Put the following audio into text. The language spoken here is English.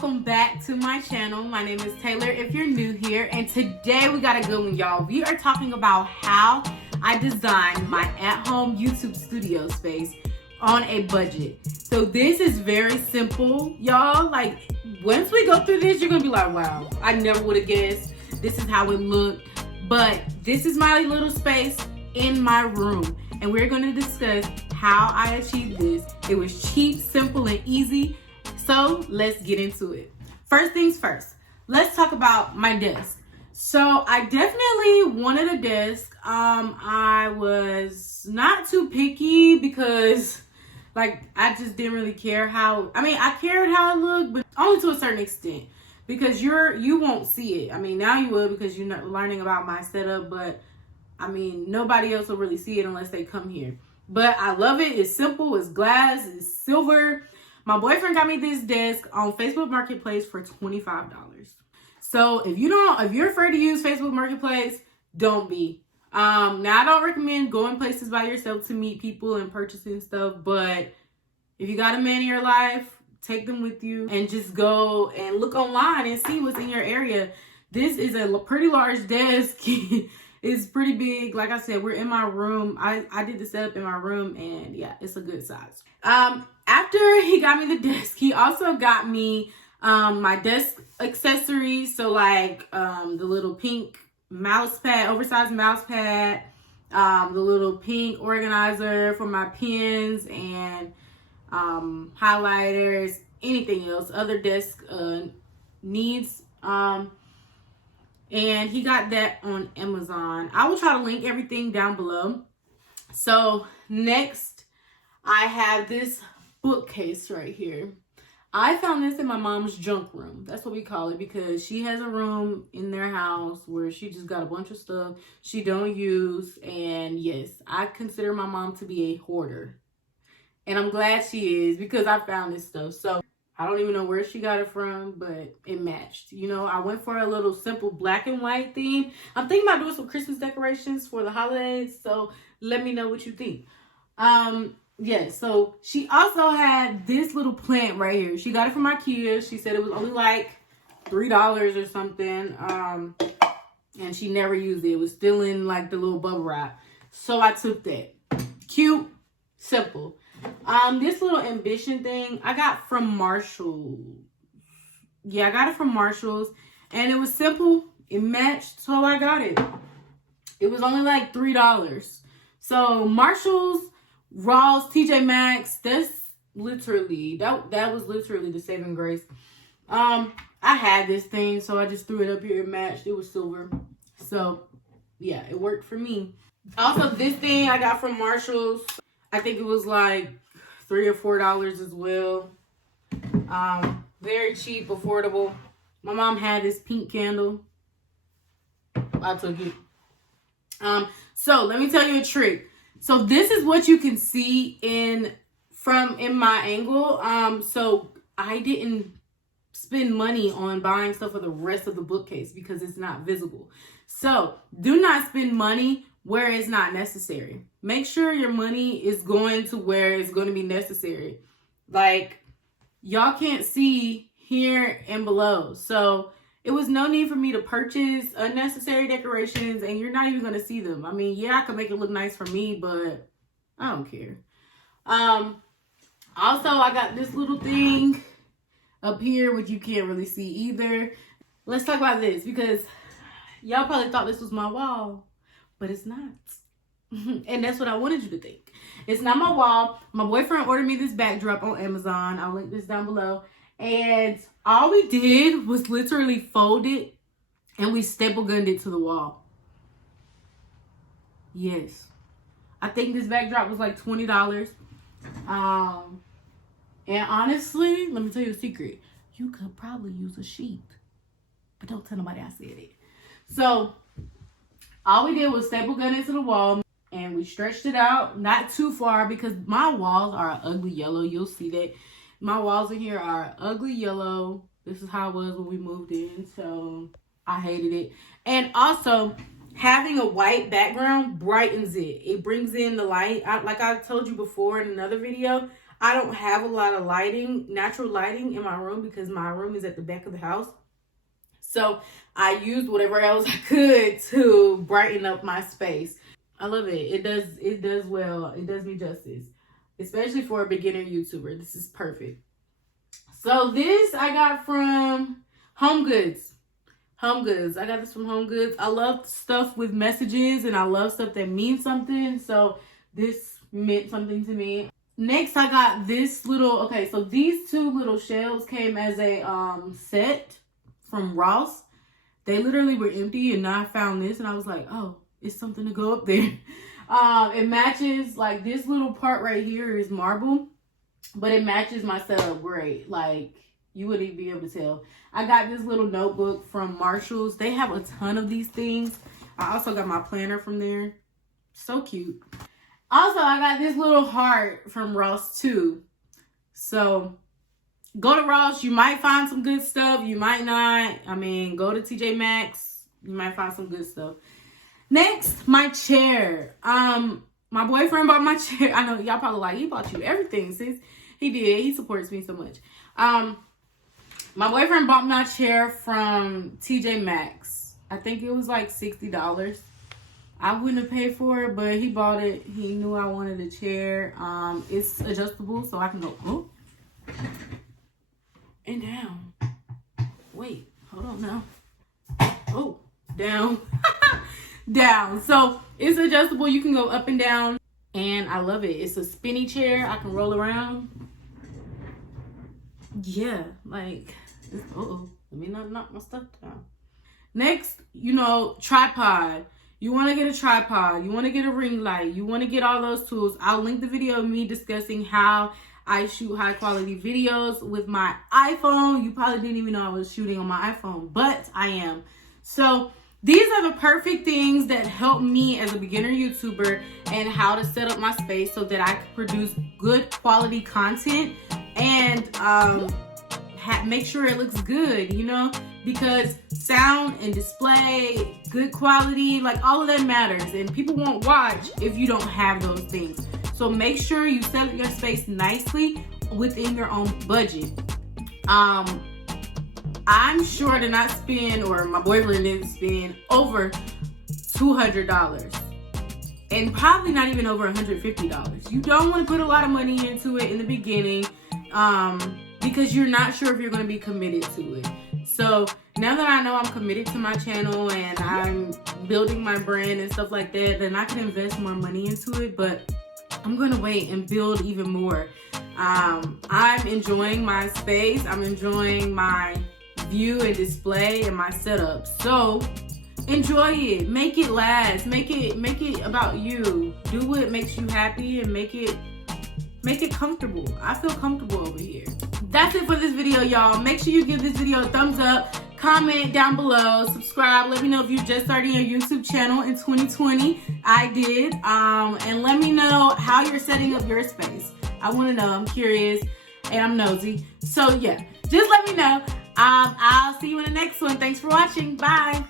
welcome back to my channel. My name is Taylor if you're new here, and today we got a good one, y'all. We are talking about how I designed my at-home YouTube studio space on a budget. So this is very simple, y'all. Like, once we go through this, you're gonna be like, wow, I never would have guessed this is how it looked. But this is my little space in my room, and we're going to discuss how I achieved this. It was cheap, simple, and easy. So let's get into it. First things first, let's talk about my desk. So I definitely wanted a desk. I was not too picky because I just didn't really care I cared how it looked, but only to a certain extent, because you won't see it. Now you will, because you're not learning about my setup, but nobody else will really see it unless they come here. But I love it. It's simple, it's glass, it's silver. My boyfriend got me this desk on Facebook Marketplace for $25. So if you're afraid to use Facebook Marketplace, don't be. Now I don't recommend going places by yourself to meet people and purchasing stuff, but if you got a man in your life, take them with you and just go and look online and see what's in your area. This is a pretty large desk. It's pretty big. Like I said, we're in my room. I did the setup in my room, and yeah, it's a good size. After he got me the desk, he also got me my desk accessories. So the little pink mouse pad, oversized mouse pad, the little pink organizer for my pens and highlighters, anything else, other desk needs. And he got that on Amazon. I will try to link everything down below. So next, I have this bookcase right here. I found this in my mom's junk room. That's what we call it, because she has a room in their house where she just got a bunch of stuff she don't use. And yes, I consider my mom to be a hoarder. And I'm glad she is, because I found this stuff. So I don't even know where she got it from, but it matched. I went for a little simple black and white theme. I'm thinking about doing some Christmas decorations for the holidays, so let me know what you think. Yeah, so she also had this little plant right here. She got it from IKEA. She said it was only like $3 or something. And she never used it. It was still in the little bubble wrap. So I took that. Cute, simple. This little ambition thing I got from Marshalls. Yeah, I got it from Marshalls, and it was simple. It matched, so I got it. It was only like $3. So Marshalls, Ross, TJ Maxx, that's literally that was literally the saving grace. I had this thing, so I just threw it up here. It matched. It was silver, so yeah, it worked for me. Also, this thing I got from Marshalls. I think it was like $3 or $4 as well. Very cheap, affordable. My mom had this pink candle. I took it. So let me tell you a trick. So this is what you can see in my angle. So I didn't spend money on buying stuff for the rest of the bookcase because it's not visible. So do not spend money where it's not necessary. Make sure your money is going to where it's going to be necessary. Y'all can't see here and below. So it was no need for me to purchase unnecessary decorations, and you're not even going to see them. Yeah, I could make it look nice for me, but I don't care. Also, I got this little thing up here, which you can't really see either. Let's talk about this, because y'all probably thought this was my wall. But it's not. And that's what I wanted you to think. It's not my wall. My boyfriend ordered me this backdrop on Amazon. I'll link this down below. And all we did was literally fold it, and we staple gunned it to the wall. Yes. I think this backdrop was like $20. And honestly, let me tell you a secret. You could probably use a sheet. But don't tell nobody I said it. So all we did was staple gun it to the wall, and we stretched it out, not too far, because my walls are an ugly yellow. You'll see that. My walls in here are ugly yellow. This is how it was when we moved in, so I hated it. And also, having a white background brightens it. It brings in the light. Like I told you before in another video, I don't have a lot of lighting, natural lighting in my room because my room is at the back of the house. So I used whatever else I could to brighten up my space. I love it. It does well. It does me justice, especially for a beginner YouTuber. This is perfect. So this I got from Home Goods. Home Goods. I got this from Home Goods. I love stuff with messages and I love stuff that means something. So this meant something to me. Next, I got this little, okay, so these two little shelves came as a set from Ross. They literally were empty, and now I found this and I was like, oh, it's something to go up there. It matches, like this little part right here is marble, but it matches my setup great. Like you wouldn't even be able to tell. I got this little notebook from Marshall's. They have a ton of these things. I also got my planner from there. So cute. Also, I got this little heart from Ross too. So go to Ross. You might find some good stuff. You might not. I mean, go to TJ Maxx. You might find some good stuff. Next, my chair. My boyfriend bought my chair. I know y'all probably like, he bought you everything, sis. He did. He supports me so much. My boyfriend bought my chair from TJ Maxx. I think it was like $60. I wouldn't have paid for it, but he bought it. He knew I wanted a chair. It's adjustable, so I can go up and down. Wait, hold on now. Oh, down. Down. So it's adjustable. You can go up and down, and I love it. It's a spinny chair. I can roll around. Yeah, like, let me not knock my stuff down. Next, tripod. You want to get a tripod. You want to get a ring light. You want to get all those tools. I'll link the video of me discussing how I shoot high quality videos with my iPhone. You probably didn't even know I was shooting on my iPhone, but I am. So these are the perfect things that help me as a beginner YouTuber and how to set up my space so that I can produce good quality content and make sure it looks good, because sound and display, good quality, like all of that matters, and people won't watch if you don't have those things. So make sure you set up your space nicely within your own budget. I'm sure to not spend, or my boyfriend didn't spend, over $200 and probably not even over $150. You don't want to put a lot of money into it in the beginning because you're not sure if you're going to be committed to it. So now that I know I'm committed to my channel and I'm building my brand and stuff like that, then I can invest more money into it, but I'm going to wait and build even more. I'm enjoying my space. I'm enjoying my view and display and my setup. So enjoy it. Make it last. Make it about you. Do what makes you happy and make it comfortable. I feel comfortable over here. That's it for this video, y'all. Make sure you give this video a thumbs up. Comment down below. Subscribe. Let me know if you just started your YouTube channel in 2020. I did. And let me know how you're setting up your space. I want to know. I'm curious and I'm nosy. So yeah, just let me know. I'll see you in the next one. Thanks for watching. Bye.